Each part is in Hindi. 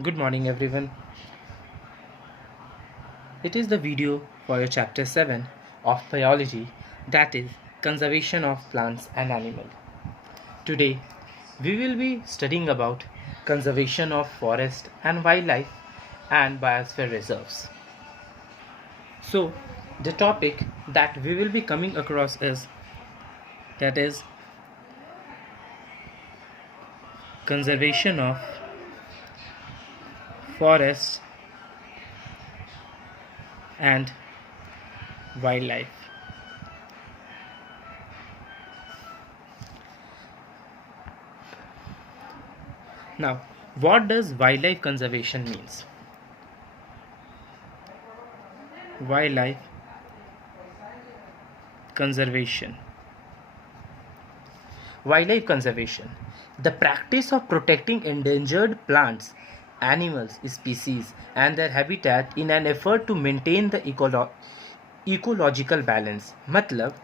Good morning, everyone. It is the video for your chapter 7 of biology, that is, conservation of plants and animals. Today, we will be studying about conservation of forest and wildlife and biosphere reserves. So, the topic that we will be coming across is conservation of forests and wildlife. Now, what does wildlife conservation means? Wildlife conservation. Wildlife conservation, the practice of protecting endangered plants, animals, species, and their habitat in an effort to maintain the ecological balance. मतलब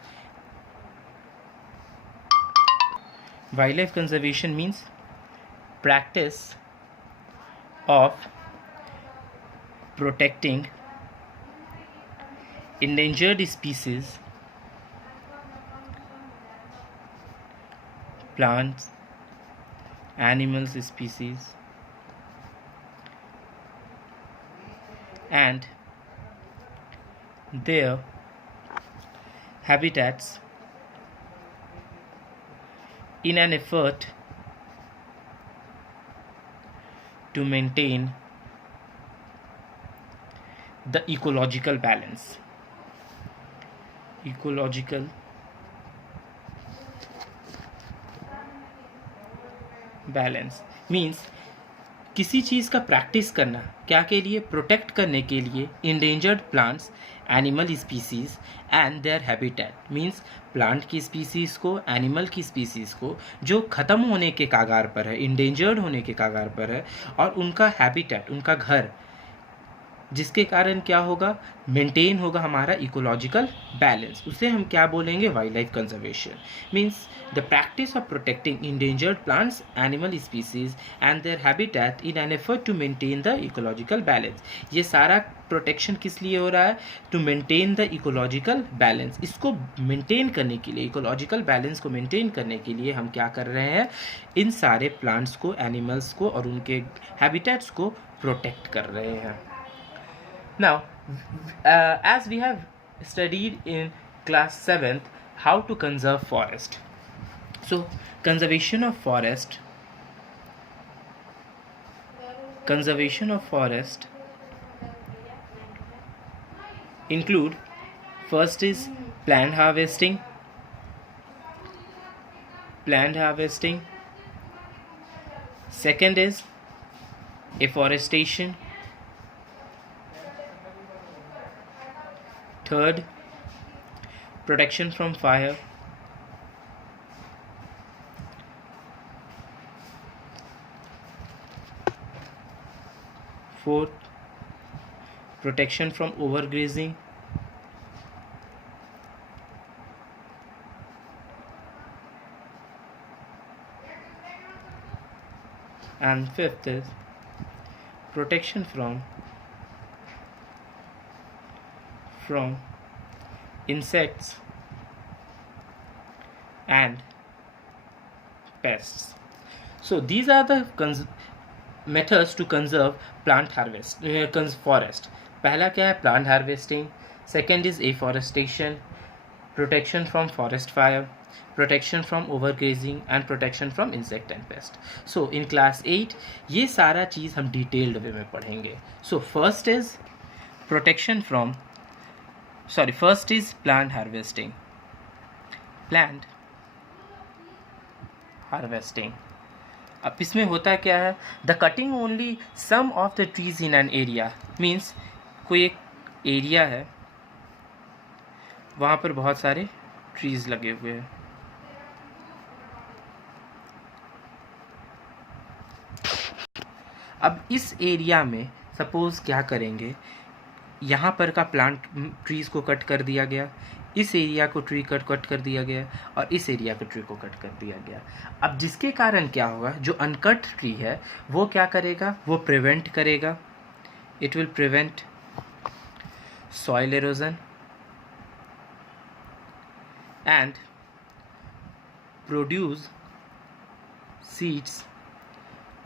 wildlife conservation means practice of protecting endangered species, plants, animals, species, and their habitats in an effort to maintain the ecological balance. Ecological balance means किसी चीज़ का प्रैक्टिस करना, क्या के लिए? प्रोटेक्ट करने के लिए endangered plants, animal species and their habitat. Means plant की स्पीसीज़ को, एनिमल की स्पीसीज़ को जो ख़त्म होने के कागार पर है, इंडेंजर्ड होने के कागार पर है, और उनका हैबिटेट, उनका घर, जिसके कारण क्या होगा? मेंटेन होगा हमारा इकोलॉजिकल बैलेंस। उसे हम क्या बोलेंगे? Wild life conservation. Means the practice of protecting endangered plants, animal species and their habitat in an effort to maintain the ecological balance. ये सारा प्रोटेक्शन किस लिए हो रहा है? To maintain the ecological balance. इसको मेंटेन करने के लिए, इकोलॉजिकल बैलेंस को मेंटेन करने के लिए हम क्या कर रहे हैं? इन सारे प्लांट्स को, एनिमल्स को और उनके हैबिटेट्स को प्रोटेक्ट कर रहे हैं। Now, as we have studied in class 7th how to conserve forest. So, conservation of forest include, first is planned harvesting, second is afforestation, third, protection from fire, fourth, protection from overgrazing, and fifth is protection from insects and pests. So these are the methods to conserve plant forest. पहला क्या है? Plant harvesting. Second is afforestation, protection from forest fire, protection from overgrazing and protection from insect and pest. So in class 8 ये सारा चीज़ हम डिटेल्ड वे में पढ़ेंगे. So first is plant harvesting. अब इसमें होता क्या है? The cutting only some of the trees in an area. Means कोई एक एरिया है, वहाँ पर बहुत सारे ट्रीज लगे हुए हैं, अब इस एरिया में सपोज क्या करेंगे, यहाँ पर का प्लांट ट्रीज़ को कट कर दिया गया, इस एरिया को ट्री कट कर दिया गया और इस एरिया को ट्री को कट कर दिया गया। अब जिसके कारण क्या होगा, जो अनकट ट्री है वो क्या करेगा, वो प्रिवेंट करेगा, it will prevent soil halogen and produce seeds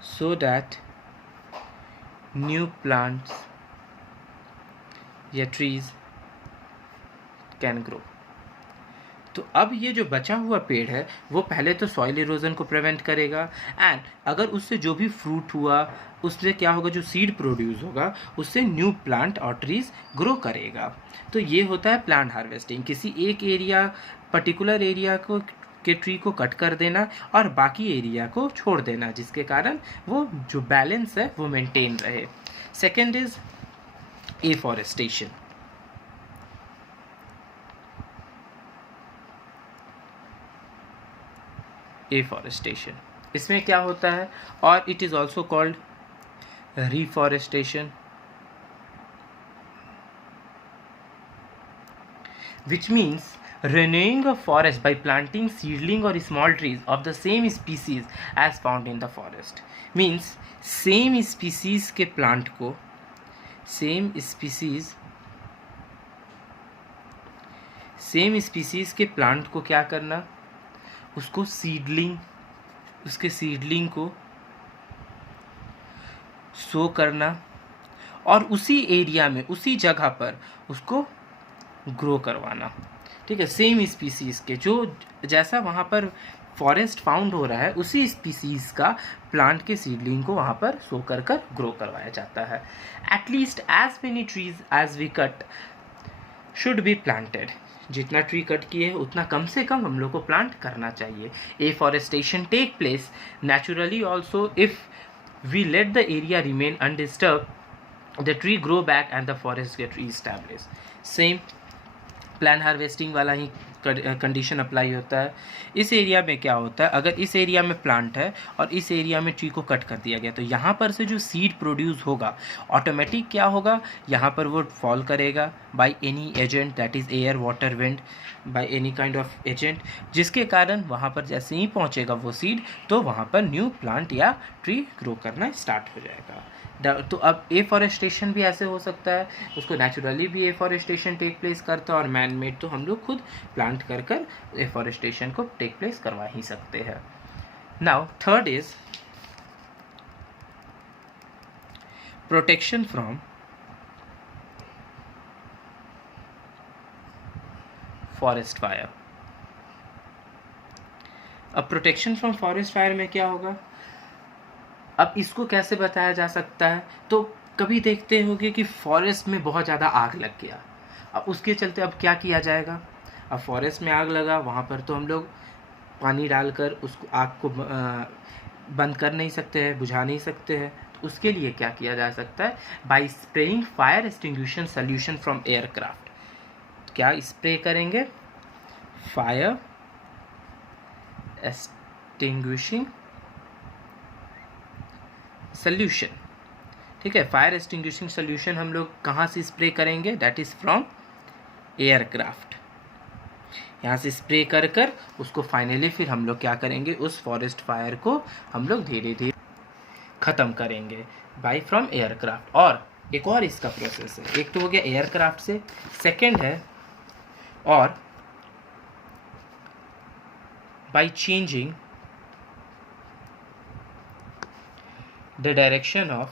so that new plants या trees can grow। तो अब ये जो बचा हुआ पेड़ है वो पहले तो सॉइल इरोजन को प्रिवेंट करेगा, एंड अगर उससे जो भी फ्रूट हुआ उससे क्या होगा, जो सीड प्रोड्यूस होगा उससे न्यू प्लांट और ट्रीज ग्रो करेगा। तो ये होता है प्लांट हार्वेस्टिंग, किसी एक एरिया पर्टिकुलर एरिया को के ट्री को कट कर देना और बाकी एरिया को छोड़ देना, जिसके कारण वो जो बैलेंस है वो मेंटेन रहे। Second is afforestation. एफॉरेस्टेशन इसमें क्या होता है, और it is also called reforestation, which means renewing a forest by planting seedling or small trees of the same species as found in the forest। means same species के plant को same species के plant को क्या करना, उसको उसके सीडलिंग को सो करना और उसी एरिया में उसी जगह पर उसको ग्रो करवाना। ठीक है, सेम स्पीसीज के जो जैसा वहाँ पर फॉरेस्ट फाउंड हो रहा है उसी स्पीसीज का प्लांट के सीडलिंग को वहाँ पर सो कर ग्रो करवाया जाता है। At least as many trees as we cut should be planted. जितना ट्री कट किए है उतना कम से कम हम लोग को प्लांट करना चाहिए। Afforestation take place naturally also if we let the area remain undisturbed, the tree grow back and the forest get re-established। Same plan harvesting वाला ही कंडीशन अप्लाई होता है। इस एरिया में क्या होता है, अगर इस एरिया में प्लांट है और इस एरिया में ट्री को कट कर दिया गया तो यहाँ पर से जो सीड प्रोड्यूस होगा ऑटोमेटिक क्या होगा, यहाँ पर वो फॉल करेगा by any agent, that is air water wind, by any kind of agent, जिसके कारण वहाँ पर जैसे ही पहुँचेगा वो सीड तो वहाँ पर न्यू प्लांट या ट्री ग्रो करना स्टार्ट हो जाएगा। तो अब एफॉरेस्टेशन भी ऐसे हो सकता है, उसको नेचुरली भी एफॉरेस्टेशन टेक प्लेस करता है और मैन मेड तो हम लोग खुद प्लांट कर एफॉरेस्टेशन को टेक प्लेस करवा ही सकते हैं। Now third is protection from forest fire. अब प्रोटेक्शन फ्रॉम फॉरेस्ट फायर में क्या होगा, अब इसको कैसे बताया जा सकता है, तो कभी देखते होंगे कि फॉरेस्ट में बहुत ज़्यादा आग लग गया, अब उसके चलते अब क्या किया जाएगा, अब फॉरेस्ट में आग लगा वहाँ पर तो हम लोग पानी डालकर उसको आग को बंद कर नहीं सकते हैं, बुझा नहीं सकते हैं, तो उसके लिए क्या किया जा सकता है, bye spraying fire extinguishing solution from aircraft. क्या स्प्रे करेंगे, फायर एक्सटिंग्विशिंग सोल्यूशन। ठीक है, फायर एक्सटिंग्विशिंग सोल्यूशन हम लोग कहाँ से स्प्रे करेंगे, दैट इज़ फ्रॉम एयरक्राफ्ट। यहाँ से स्प्रे कर उसको फाइनली फिर हम लोग क्या करेंगे, उस फॉरेस्ट फायर को हम लोग धीरे धीरे ख़त्म करेंगे बाय फ्रॉम एयरक्राफ्ट। और एक और इसका प्रोसेस है, एक तो हो गया एयरक्राफ्ट से, सेकेंड है और by changing the direction of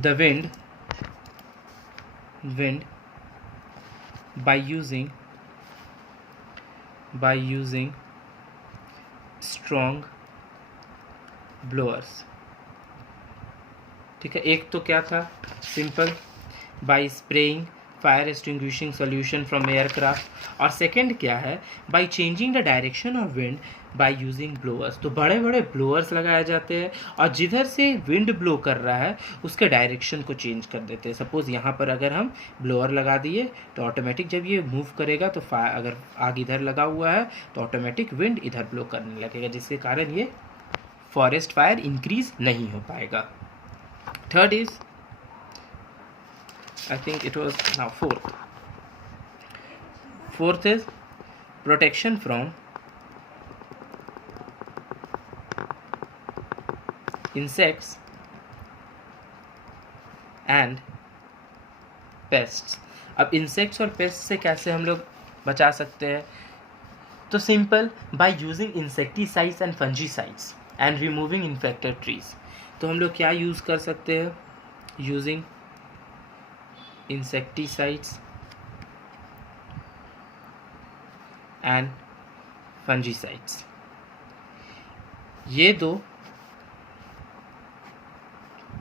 the wind by using strong blowers। ठीक है, एक तो क्या था simple bye spraying fire extinguishing solution from aircraft, और सेकंड क्या है by changing the direction of wind by using blowers. तो बड़े बड़े ब्लोअर्स लगाए जाते हैं और जिधर से विंड ब्लो कर रहा है उसके डायरेक्शन को चेंज कर देते हैं। सपोज़ यहाँ पर अगर हम ब्लोअर लगा दिए तो ऑटोमेटिक जब ये मूव करेगा तो अगर आग इधर लगा हुआ है तो ऑटोमेटिक विंड इधर ब्लो करने लगेगा, जिसके कारण ये फॉरेस्ट फायर इंक्रीज नहीं हो पाएगा। Third is I think it was now fourth. Fourth is protection from insects and pests. अब इंसेक्ट्स और पेस्ट से कैसे हम लोग बचा सकते हैं? तो simple, by using insecticides and fungicides and removing infected trees. तो हम लोग क्या यूज़ कर सकते हैं? Using insecticides and fungicides. ये दो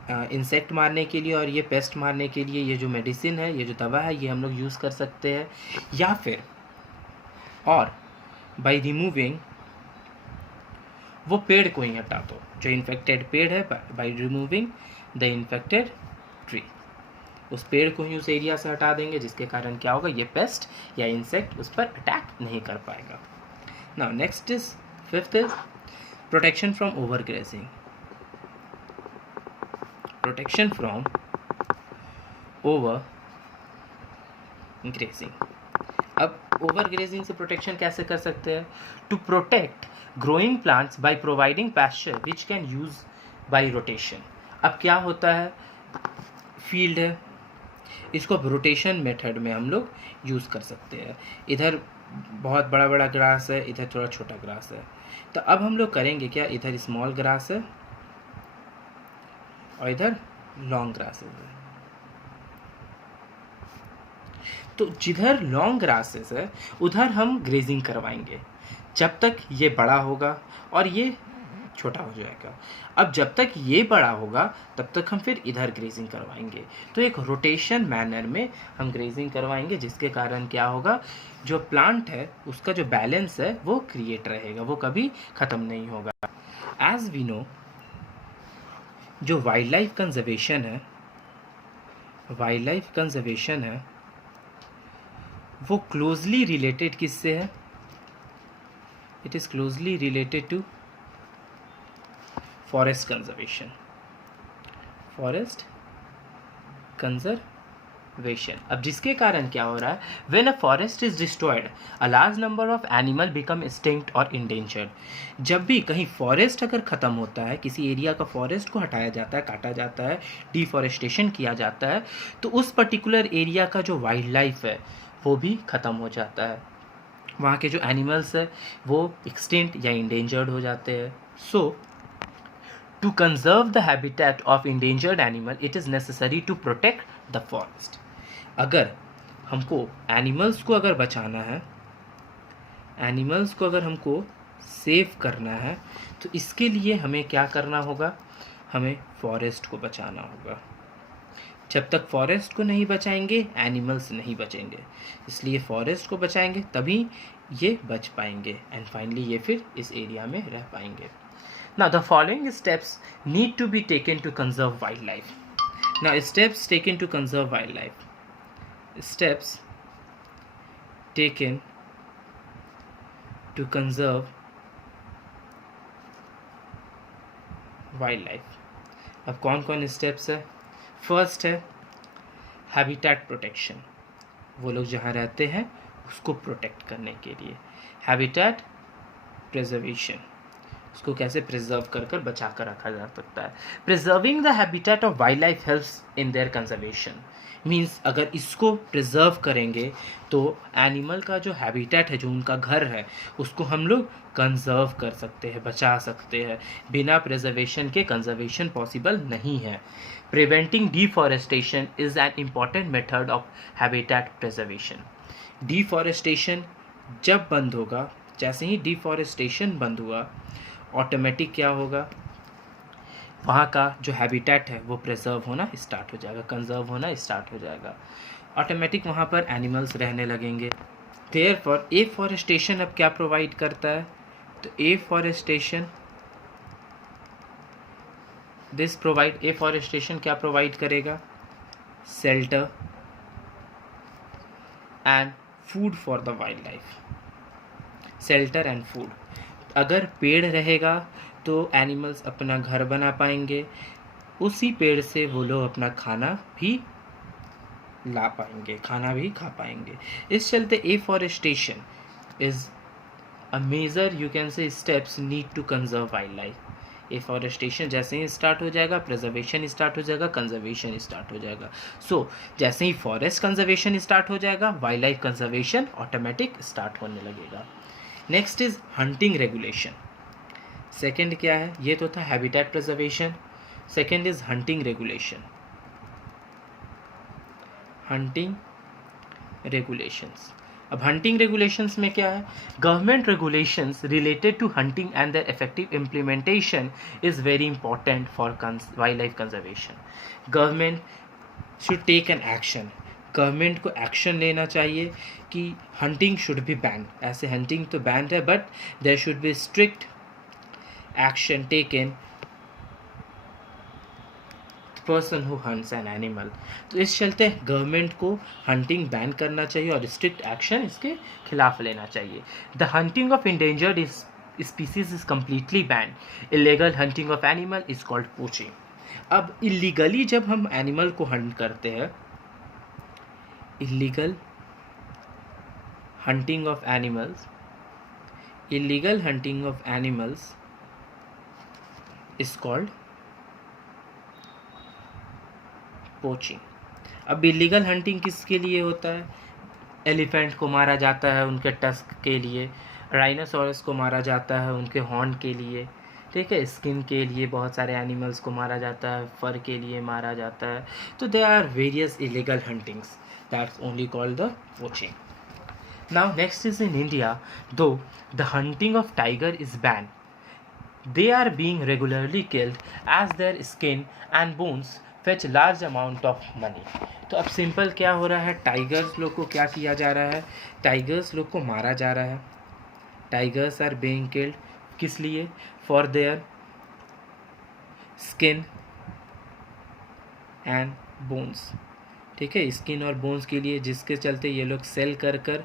इंसेक्ट मारने के लिए और ये पेस्ट मारने के लिए ये जो मेडिसिन है, ये जो दवा है, ये हम लोग यूज़ कर सकते हैं. या फिर और बाय रिमूविंग, वो पेड़ को ही हटा दो जो इन्फेक्टेड पेड़ है, by removing the infected tree. उस पेड़ को ही उस एरिया से हटा देंगे, जिसके कारण क्या होगा? ये पेस्ट या इंसेक्ट उस पर अटैक नहीं कर पाएगा. Now next is fifth is protection from overgrazing. Protection from overgrazing. अब ओवरग्रेजिंग से प्रोटेक्शन कैसे कर सकते हैं? To protect growing plants by providing pasture which can use by rotation. अब क्या होता है? फील्ड है, इसको रोटेशन मेथड में हम लोग यूज़ कर सकते हैं. इधर बहुत बड़ा बड़ा ग्रास है, इधर थोड़ा छोटा ग्रास है. तो अब हम लोग करेंगे क्या? इधर स्मॉल ग्रास है और इधर लॉन्ग ग्रासेस है. तो जिधर लॉन्ग ग्रासेस है उधर हम ग्रेजिंग करवाएंगे जब तक ये बड़ा होगा और ये छोटा हो जाएगा. अब जब तक ये बड़ा होगा तब तक हम फिर इधर ग्रेजिंग करवाएंगे. तो एक रोटेशन मैनर में हम ग्रेजिंग करवाएंगे, जिसके कारण क्या होगा? जो प्लांट है उसका जो बैलेंस है वो क्रिएट रहेगा, वो कभी ख़त्म नहीं होगा. एज वी नो, जो वाइल्ड लाइफ कंजर्वेशन है, वो क्लोजली रिलेटेड किससे है? It is closely related to forest conservation. अब जिसके कारण क्या हो रहा है? When a forest is destroyed a large number of animal become extinct और इंडेंजर्ड. जब भी कहीं फॉरेस्ट अगर ख़त्म होता है, किसी एरिया का फॉरेस्ट को हटाया जाता है, काटा जाता है, डिफॉरेस्टेशन किया जाता है, तो उस पर्टिकुलर एरिया का जो वाइल्ड लाइफ है वो भी ख़त्म हो जाता है. वहाँ के जो एनिमल्स है वो एक्सटिंक्ट या इंडेंजर्ड हो जाते हैं. सो to conserve the habitat of endangered animal, it is necessary to protect the forest. अगर हमको एनिमल्स को अगर बचाना है, एनिमल्स को अगर हमको सेव करना है, तो इसके लिए हमें क्या करना होगा? हमें फॉरेस्ट को बचाना होगा. जब तक फॉरेस्ट को नहीं बचाएंगे एनिमल्स नहीं बचेंगे. इसलिए फॉरेस्ट को बचाएंगे तभी ये बच पाएंगे एंड फाइनली ये फिर इस एरिया में रह पाएंगे. Now the following steps need to be taken to conserve wildlife. Now steps taken to conserve wildlife. Steps taken to conserve wildlife. अब कौन कौन स्टेप्स है? फर्स्ट है हैबिटेट प्रोटेक्शन. वो लोग जहाँ रहते हैं उसको प्रोटेक्ट करने के लिए. हैबिटेट प्रिजर्वेशन, उसको कैसे प्रिजर्व कर बचा कर रखा जा सकता है. Preserving the habitat of wild life helps in their conservation. Means अगर इसको प्रिजर्व करेंगे तो एनिमल का जो हैबिटेट है, जो उनका घर है, उसको हम लोग कंजर्व कर सकते हैं, बचा सकते हैं. बिना प्रिजर्वेशन के कंजर्वेशन पॉसिबल नहीं है. Preventing deforestation is an important method of habitat preservation. Deforestation जब बंद होगा, जैसे ही डिफॉरेस्टेशन बंद हुआ, ऑटोमेटिक क्या होगा? वहाँ का जो हैबिटेट है वो प्रिजर्व होना स्टार्ट हो जाएगा, कंजर्व होना स्टार्ट हो जाएगा. ऑटोमेटिक वहाँ पर एनिमल्स रहने लगेंगे. देयरफॉर एफॉरेस्टेशन अब क्या प्रोवाइड करता है? तो एफॉरेस्टेशन क्या प्रोवाइड करेगा? Shelter and food for the wild life. Shelter and food. अगर पेड़ रहेगा तो एनिमल्स अपना घर बना पाएंगे, उसी पेड़ से वो लोग अपना खाना भी ला पाएंगे, खाना भी खा पाएंगे। इस चलते afforestation is a major you can say steps need to conserve wild life. Afforestation जैसे ही स्टार्ट हो जाएगा, प्रिजर्वेशन स्टार्ट हो जाएगा, कंजर्वेशन स्टार्ट हो जाएगा। सो जैसे ही फॉरेस्ट कंजर्वेशन स्टार्ट हो जाएगा, wild life conservation automatic start होने लगेगा। Next is hunting regulation. Second क्या है, ये तो था habitat preservation. Second is hunting regulation. Hunting regulations. अब हंटिंग रेगुलेशंस में क्या है, government regulations related to hunting and their effective implementation is very important for wild life conservation. Government should take an action. Government को एक्शन लेना चाहिए कि हंटिंग शुड बी बैन। ऐसे हंटिंग तो बैन है, but there should be strict action taken person who hunts an animal. तो इस चलते गवर्नमेंट को हंटिंग बैन करना चाहिए और स्ट्रिक्ट एक्शन इसके खिलाफ लेना चाहिए। The hunting of endangered species is completely ban. Illegal hunting of animal is called poaching. अब इलीगली जब हम एनिमल को हंट करते हैं, illegal hunting of animals is called poaching। अब इलीगल हंटिंग किसके लिए होता है, एलिफेंट को मारा जाता है उनके टस्क के लिए, राइनोसोरस को मारा जाता है उनके हॉर्न के लिए, ठीक है, स्किन के लिए बहुत सारे एनिमल्स को मारा जाता है, फर के लिए मारा जाता है। तो they are various illegal huntings, that's only called the poaching. Now next is in India, though the hunting of tiger is banned, they are being regularly killed as their skin and bones fetch large amount of money। तो अब सिंपल क्या हो रहा है, टाइगर्स लोग को क्या किया जा रहा है, टाइगर्स लोग को मारा जा रहा है। टाइगर्स आर बीइंग किल्ड किस लिए, for their skin and bones, ठीक है, स्किन और बोन्स के लिए, जिसके चलते ये लोग सेल कर कर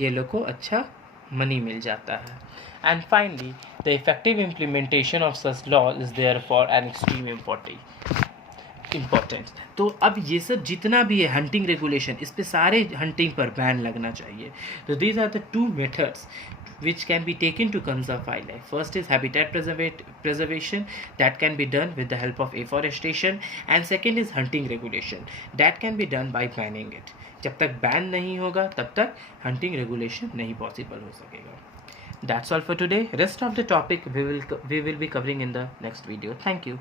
ये लोग को अच्छा मनी मिल जाता है। And finally the effective implementation of such law is there for an extreme important. तो अब ये सब जितना भी है हंटिंग रेगुलेशन, इस पे सारे हंटिंग पर बैन लगना चाहिए। तो these are the two methods which can be taken to conserve wildlife. First is habitat preservation that can be done with the help of afforestation, and second is hunting regulation that can be done by banning it. जब तक बैन नहीं होगा तब तक hunting regulation नहीं possible हो सकेगा। That's all for today. Rest of the topic we will be covering in the next video. Thank you.